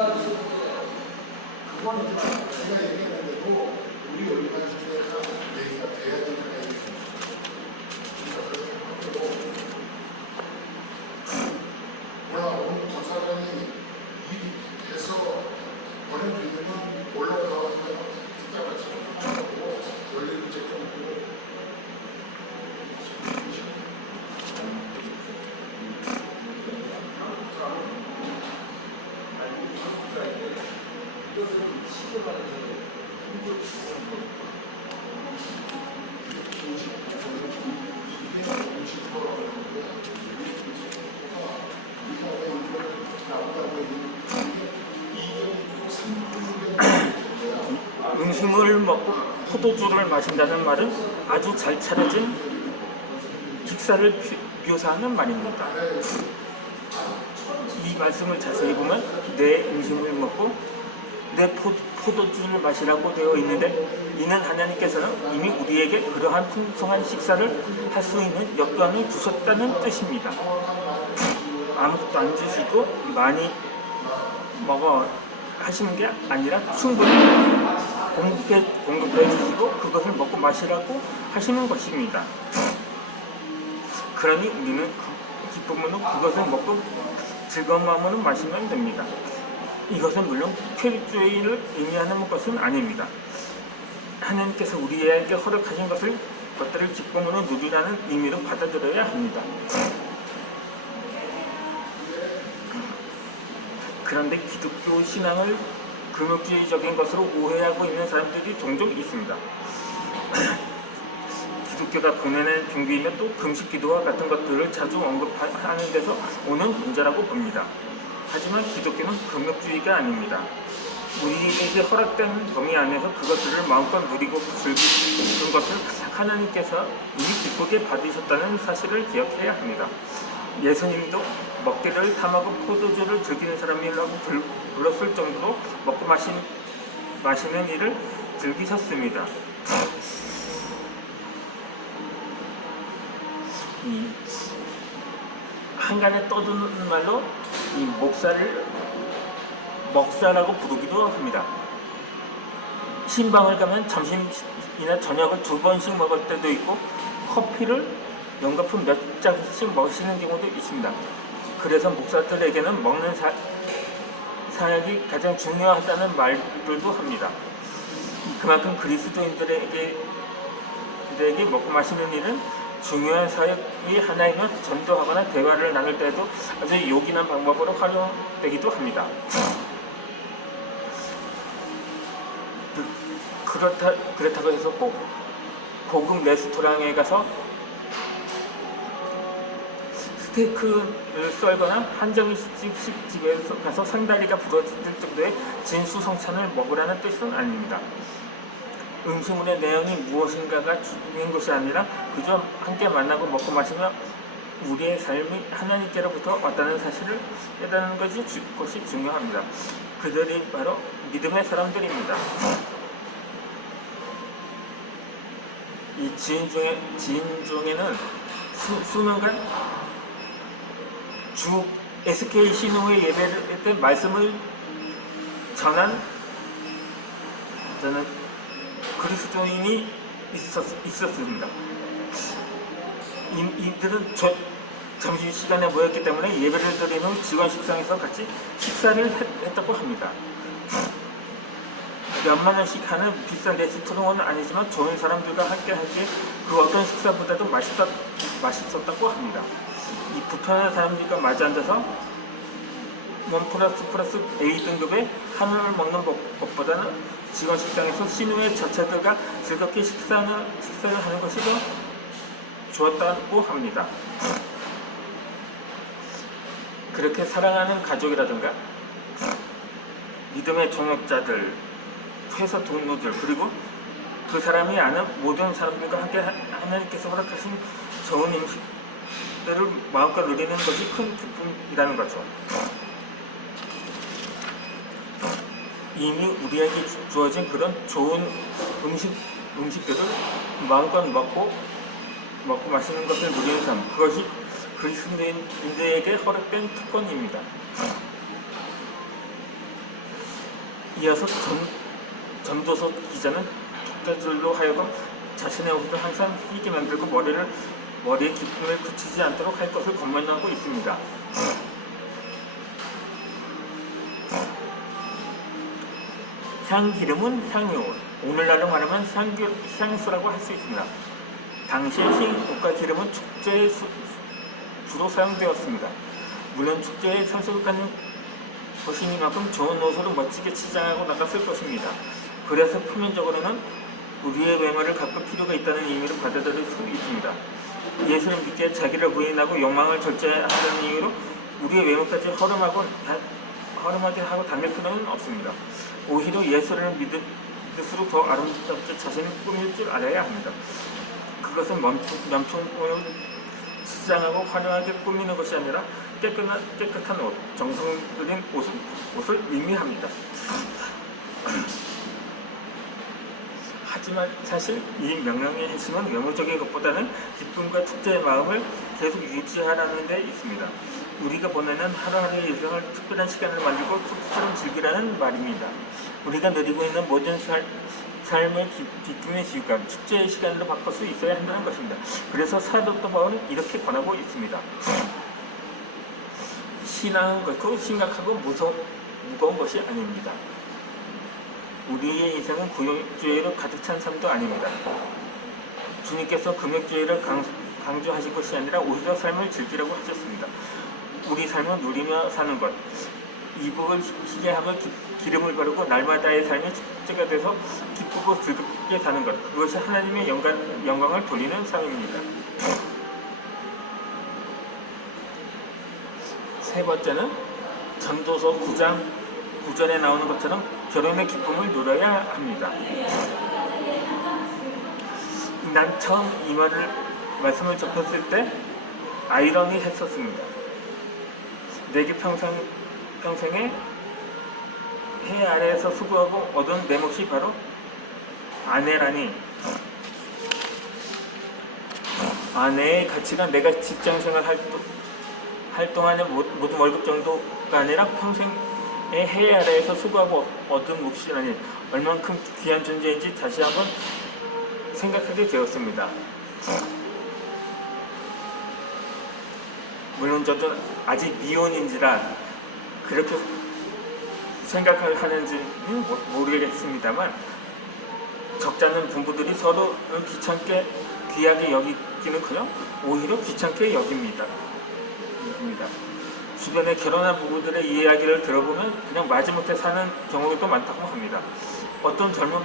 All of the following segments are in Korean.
그거는 제가 얘기했는데도 우리 여기만 시대에서 얘기가 돼야 되는 몰라 오늘 도사장이 일이 돼서 보내주면 올라가서 숫자가 지금 원래는 제품 음식물을 먹고 포도주를 마신다는 말은 아주 잘 차려진 식사를 묘사하는 말입니다. 이 말씀을 자세히 보면 내 음식물을 먹고 내 포도주를 마시라고 되어 있는데, 이는 하나님께서는 이미 우리에게 그러한 풍성한 식사를 할 수 있는 여건을 주셨다는 뜻입니다. 아무것도 안 주시고 많이 먹어 하시는 게 아니라 충분히 공급해 주시고 그것을 먹고 마시라고 하시는 것입니다. 그러니 우리는 기쁨으로 그것을 먹고 즐거운 마음으로 마시면 됩니다. 이것은 물론 쾌주의를 의미하는 것은 아닙니다. 하나님께서 우리에게 허락하신 것들을 기쁨으로 누리라는 의미로 받아들여야 합니다. 그런데 기독교 신앙을 금욕주의적인 것으로 오해하고 있는 사람들이 종종 있습니다. 기독교가 보내는 종교이면 또 금식기도와 같은 것들을 자주 언급하는 데서 오는 문제라고 봅니다. 하지만 기독교는 금욕주의가 아닙니다. 우리에게 허락된 범위 안에서 그것들을 마음껏 누리고 즐기는 것을 하나님께서 이미 기쁘게 받으셨다는 사실을 기억해야 합니다. 예수님도 먹기를 탐하고 포도주를 즐기는 사람이라고 불렀을 정도로 먹고 마시는 일을 즐기셨습니다. 이 한간에 떠드는 말로 이 목사를 먹사라고 부르기도 합니다. 신방을 가면 점심이나 저녁을 2번씩 먹을 때도 있고 커피를 연거푸 몇 잔씩 마시는 경우도 있습니다. 그래서 목사들에게는 먹는 사역이 가장 중요하다는 말들도 합니다. 그만큼 그리스도인들에게 먹고 마시는 일은 중요한 사역이 하나이며 전도하거나 대화를 나눌 때도 아주 요긴한 방법으로 활용되기도 합니다. 그렇다고 해서 꼭 고급 레스토랑에 가서 스테이크를 썰거나 한정식 집에 가서 상다리가 부러질 정도의 진수성찬을 먹으라는 뜻은 아닙니다. 음식물의 내용이 무엇인가가 중요한 것이 아니라 그저 함께 만나고 먹고 마시며 우리의 삶이 하나님께로부터 왔다는 사실을 깨닫는 것이 중요합니다. 그들이 바로 믿음의 사람들입니다. 이 지인 중에는 수년간 주 SK 신호회 예배를 때 말씀을 전한 저는 그리스도인이 있었습니다. 이들은 점심시간에 모였기 때문에 예배를 드린 후 직원 식당에서 같이 식사를 했다고 합니다. 몇만 원씩 하는 비싼 레스토랑은 아니지만 좋은 사람들과 함께 하기에 그 어떤 식사보다도 맛있었다고 합니다. 이 불편한 사람들과 마주 앉아서 원 플러스 A 등급의 한우를 먹는 것보다는 직원 식당에서 신우의 자체들과 즐겁게 식사를 하는 것이 더 좋았다고 합니다. 그렇게 사랑하는 가족이라든가 믿음의 동역자들, 회사 동료들, 그리고 그 사람이 아는 모든 사람들과 함께 하나님께서 허락하신 좋은 음식들을 마음껏 누리는 것이 큰 기쁨이라는 거죠. 이미 우리에게 주어진 그런 좋은 음식들을 마음껏 먹고 마시는 것을 누리는 삶, 그것이 그리스도인들에게 허락된 특권입니다. 이어서 전도서 기자는 독자들로 하여금 자신의 옷을 항상 희게 만들고 머리에 기쁨을 그치지 않도록 할 것을 권면하고 있습니다. 향기름은 향유, 오늘날로 말하면 향수라고 할 수 있습니다. 당시의 옷과 기름은 축제에 주로 사용되었습니다. 물론 축제에 참석하는 것이니만큼 좋은 옷으로 멋지게 치장하고 나갔을 것입니다. 그래서 표면적으로는 우리의 외모를 가꿀 필요가 있다는 의미로 받아들일 수 있습니다. 예수를 믿기에 자기를 부인하고 욕망을 절제하려는 이유로 우리의 외모까지 허름하게 하고 다닐 필요는 없습니다. 오히려 예수를 믿을수록 더 아름답게 자신을 꾸밀 줄 알아야 합니다. 그것은 명품으로 치장하고 화려하게 꾸미는 것이 아니라 깨끗한 옷, 정성 들인 옷을 의미합니다. 하지만 사실 이 명령의 핵심은 외모적인 것보다는 기쁨과 축제의 마음을 계속 유지하라는 데 있습니다. 우리가 보내는 하루하루의 일상을 특별한 시간을 만들고 축처럼 즐기라는 말입니다. 우리가 누리고 있는 모든 삶을 기쁨의 시간, 축제의 시간으로 바꿀 수 있어야 한다는 것입니다. 그래서 사도 바울은 이렇게 권하고 있습니다. 신앙은 결코 심각하고 무거운 것이 아닙니다. 우리의 인생은 구역주의로 가득 찬 삶도 아닙니다. 주님께서 금욕주의를 강조하신 것이 아니라 오히려 삶을 즐기라고 하셨습니다. 우리 삶은 누리며 사는 것, 이복을 희게 하며 기름을 바르고 날마다의 삶이 축제가 돼서 기쁘고 즐겁게 사는 것, 그것이 하나님의 영광을 돌리는 삶입니다. 세 번째는 전도서 9장 9절에 나오는 것처럼 결혼의 기쁨을 누려야 합니다. 난 처음 이 말씀을 접했을 때 아이러니했었습니다. 내게 평생에 해 아래에서 수고하고 얻은 내 몫이 바로 아내라니. 아내의 가치가 내가 직장생활 할 동안의 모든 월급 정도가 아니라 평생의 해 아래에서 수고하고 얻은 몫이라니 얼만큼 귀한 존재인지 다시 한번 생각하게 되었습니다. 물론 저도 아직 미혼인지라 그렇게 생각을 하는지는 모르겠습니다. 적잖은 부부들이 서로 귀찮게 귀하게 여기기는커녕 오히려 귀찮게 여깁니다. 주변에 결혼한 부부들의 이야기를 들어보면 그냥 마지못해 사는 경우도 많다고 합니다. 어떤 젊은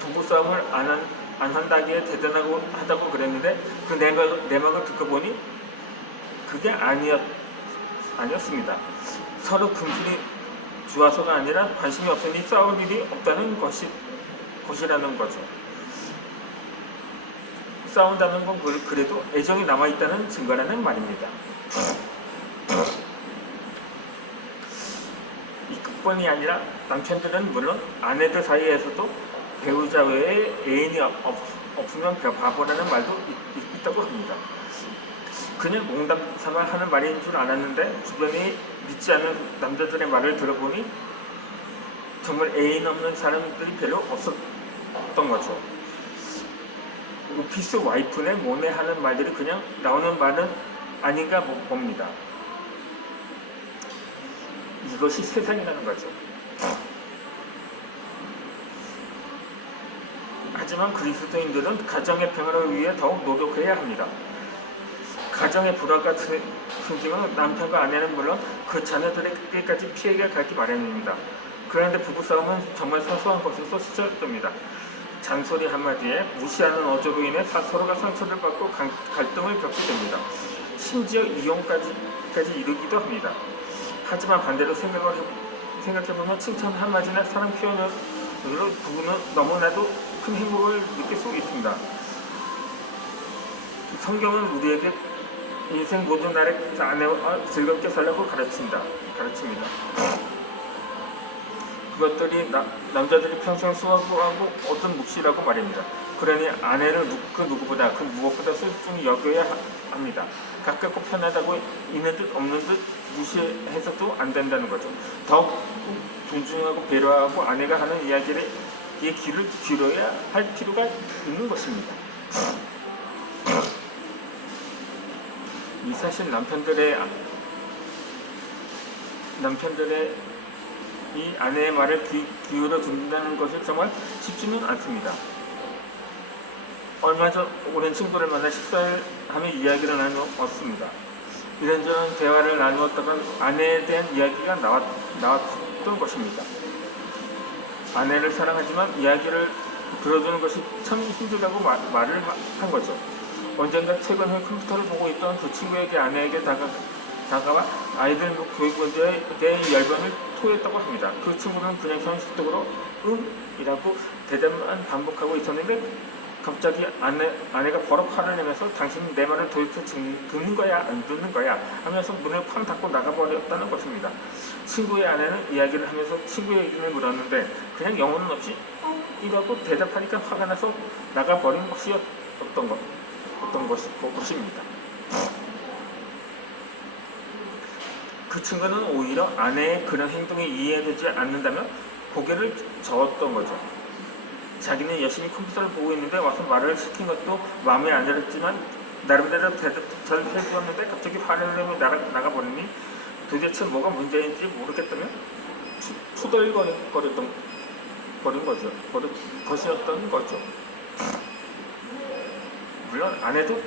부부싸움을 안 한다기에 대단하다고 그랬는데 그 내막을 듣고 보니 그게 아니었습니다. 서로 금술이 좋아서가 아니라 관심이 없으니 싸울 일이 없다는 것이라는 거죠. 싸운다는 건 그래도 애정이 남아있다는 증거라는 말입니다. 이것뿐이 아니라 남편들은 물론 아내들 사이에서도 배우자 외에 애인이 없으면 바보라는 말도 있다고 합니다. 그냥 농담 삼아 하는 말인 줄 알았는데 주변에 믿지 않는 남자들의 말을 들어보니 정말 애인 없는 사람들이 별로 없었던 거죠. 오피스 와이프네 뭐네 하는 말들이 그냥 나오는 말은 아닌가 봅니다. 이것이 세상이라는 거죠. 하지만 그리스도인들은 가정의 평화를 위해 더욱 노력해야 합니다. 가정의 불화가 생기면 남편과 아내는 물론 그 자녀들에게까지 피해가 가기 마련입니다. 그런데 부부싸움은 정말 사소한 것에서 시작됩니다. 잔소리 한마디에 무시하는 어조로 인해 서로가 상처를 받고 갈등을 겪게 됩니다. 심지어 이혼까지 이르기도 합니다. 하지만 반대로 생각해보면 칭찬 한마디나 사랑 표현으로 부부는 너무나도 큰 행복을 느낄 수 있습니다. 성경은 우리에게 인생 모든 날에 아내와 즐겁게 살라고 가르칩니다. 그것들이 남자들이 평생 수고하고 얻은 몫이라고 말입니다. 그러니 아내를 그 누구보다 그 무엇보다 소중히 여겨야 합니다. 가깝고 편하다고 있는 듯 없는 듯 무시해서도 안 된다는 거죠. 더욱 존중하고 배려하고 아내가 하는 이야기에 귀를 기울여야 할 필요가 있는 것입니다. 이 사실 남편들의 이 아내의 말을 기울여 듣는다는 것이 정말 쉽지는 않습니다. 얼마 전 오랜 친구를 만나 식사를 하며 이야기를 나누었습니다. 이런저런 대화를 나누었다가 아내에 대한 이야기가 나왔던 것입니다. 아내를 사랑하지만 이야기를 들어주는 것이 참 힘들다고 말을 한 거죠. 언젠가 퇴근 후 컴퓨터를 보고 있던 그 친구에게 아내에게 다가와 아이들 교육 문제에 대한 열변을 토했다고 합니다. 그 친구는 그냥 형식적으로 이라고 대답만 반복하고 있었는데 갑자기 아내가 버럭 화를 내면서 당신은 내 말을 도대체 듣는 거야 안 듣는 거야 하면서 문을 팡 닫고 나가버렸다는 것입니다. 친구의 아내는 이야기를 하면서 친구의 얘기를 물었는데 그냥 영혼은 없이 이라고 대답하니까 화가 나서 나가버린 것이었던 것입니다. 그 친구는 오히려 아내의 그런 행동이 이해되지 않는다면 고개를 저었던 거죠. 자기는 열심히 컴퓨터를 보고 있는데 와서 말을 시킨 것도 마음에 안 들었지만 나름대로 대답 잘 해주었는데 갑자기 화를 내며 나가버리니 도대체 뭐가 문제인지 모르겠다며 투덜거렸던 것이었던 거죠. 물론 아내도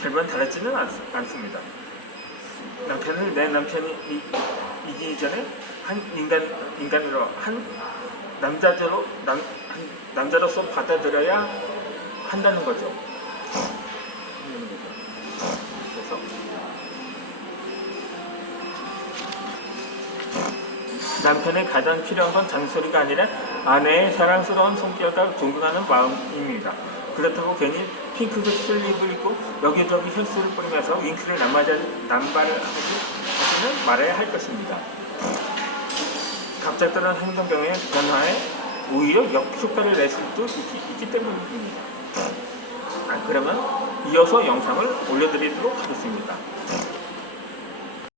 별반 다르지는 않습니다. 내 남편이 이기 전에 한 인간으로 한 남자로서 받아들여야 한다는 거죠. 그래서 남편의 가장 필요한 건 잔소리가 아니라 아내의 사랑스러운 성격과 존경하는 마음입니다. 그렇다고 괜히 핑크색 슬립을 입고 여기저기 향수를 뿌리면서 윙크를 남발을 하지는 말아야 할 것입니다. 갑작스러운 행동 변화에 오히려 역효과를 낼 수도 있기 때문입니다. 그러면 이어서 영상을 올려드리도록 하겠습니다.